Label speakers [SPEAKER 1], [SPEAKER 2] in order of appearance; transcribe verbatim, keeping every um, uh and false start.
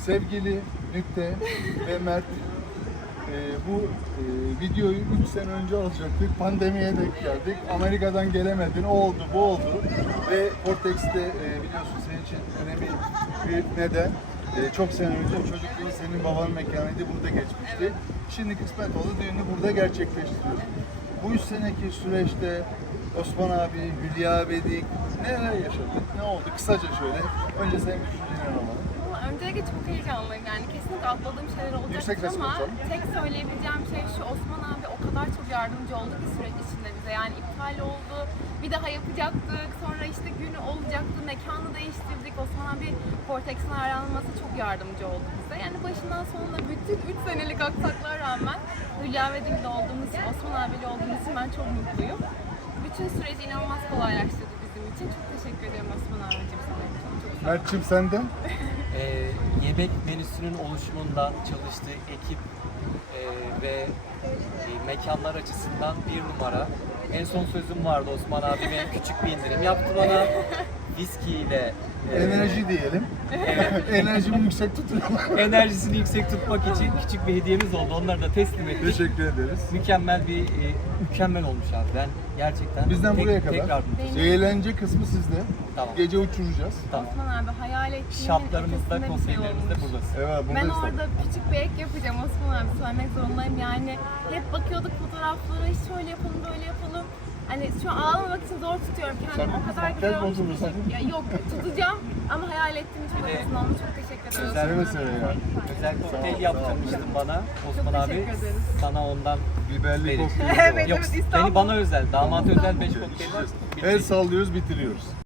[SPEAKER 1] Sevgili Nükte ve Mert, e, bu e, videoyu üç sene önce alacaktık. Pandemiye denk geldik. Amerika'dan gelemedin. O oldu, bu oldu. Ve Portex'te e, biliyorsun senin için önemli bir neden. E, çok sene önce çocukluğun senin babanın mekanıydı. Burada geçmişti. Şimdi kısmet oldu. Düğünü burada gerçekleştiriyoruz. Bu üç seneki süreçte Osman abi, Hülya abidik, neler yaşadık, ne oldu? Kısaca şöyle. Önce senin düşüncelerini alalım.
[SPEAKER 2] Ama öncelikle çok heyecanlıyım yani kesinlikle atladığım şeyler
[SPEAKER 1] Yüksek
[SPEAKER 2] olacaktır ama
[SPEAKER 1] responsal.
[SPEAKER 2] tek söyleyebileceğim şey şu: Osman abi o kadar çok yardımcı oldu ki süreç içinde bize. Yani iptal oldu, bir daha yapacaktık, sonra işte günü olacaktı, mekanı değiştirdik. Osman abi Portex'in aranması çok yardımcı oldu bize. Yani başından sonuna bütün üç senelik aksaklığa rağmen Hülya ve Dim'de olduğumuz için, Osman abiyle olduğumuz için ben çok mutluyum. Bütün süreci inanılmaz kolaylaştırdı bizim için. Çok teşekkür ederim Osman abicim sana. Çok çok sağ ol.
[SPEAKER 1] Mert'cim senden?
[SPEAKER 3] Ee, yemek menüsünün oluşumunda çalıştığı ekip e, ve e, mekanlar açısından bir numara. En son sözüm vardı, Osman abi benim küçük bir indirim yaptı bana. Viskiyle e,
[SPEAKER 1] Enerji diyelim. Enerjimi yüksek tutuyorum.
[SPEAKER 3] enerjisini yüksek tutmak için küçük bir hediyemiz oldu. Onları da teslim ettik.
[SPEAKER 1] Teşekkür ederiz.
[SPEAKER 3] Mükemmel bir e, mükemmel olmuş abi. Ben gerçekten
[SPEAKER 1] Bizden
[SPEAKER 3] tek-
[SPEAKER 1] buraya kadar.
[SPEAKER 3] tekrar mutluyum.
[SPEAKER 1] Eğlence kısmı sizde.
[SPEAKER 3] Tamam.
[SPEAKER 1] Gece uçuracağız.
[SPEAKER 3] Tamam.
[SPEAKER 2] Osman abi hayal ettiğimin
[SPEAKER 3] Şaplarımızda,
[SPEAKER 2] ötesinde bir şey
[SPEAKER 3] kokteyllerimizde
[SPEAKER 2] olmuş.
[SPEAKER 3] buradasın.
[SPEAKER 1] Evet,
[SPEAKER 2] Ben
[SPEAKER 1] buradayız tabii.
[SPEAKER 2] orada küçük bir ek yapacağım Osman abi, söylemek zorundayım. Yani hep bakıyorduk fotoğraflara, şöyle yapalım, böyle yapalım. Hani şu an ağlamamak için zor tutuyorum kendimi.
[SPEAKER 1] Sen
[SPEAKER 2] O kadar
[SPEAKER 1] makyaj
[SPEAKER 2] güzel olmuş.
[SPEAKER 1] bozulursan.
[SPEAKER 2] Ya yok, tutacağım ama hayal ettiğim için
[SPEAKER 3] Bir de-
[SPEAKER 2] ötesinde olmuş. Çok teşekkür ederim.
[SPEAKER 3] Özel
[SPEAKER 1] Seve
[SPEAKER 2] Osman
[SPEAKER 1] seve
[SPEAKER 2] abi.
[SPEAKER 1] ya.
[SPEAKER 3] Özel
[SPEAKER 1] Sağ ol,
[SPEAKER 3] kokteyl
[SPEAKER 1] sağ ol.
[SPEAKER 3] yaptırmıştım bana Osman
[SPEAKER 2] Çok
[SPEAKER 3] abi.
[SPEAKER 2] teşekkür ederiz.
[SPEAKER 3] Sana ondan
[SPEAKER 1] Biberli
[SPEAKER 3] veririz.
[SPEAKER 1] kokteyl de var.
[SPEAKER 2] Evet.
[SPEAKER 3] Yok,
[SPEAKER 2] İstanbul.
[SPEAKER 3] beni bana özel. Damat özel beş kokteyl var.
[SPEAKER 1] El sallıyoruz, bitiriyoruz.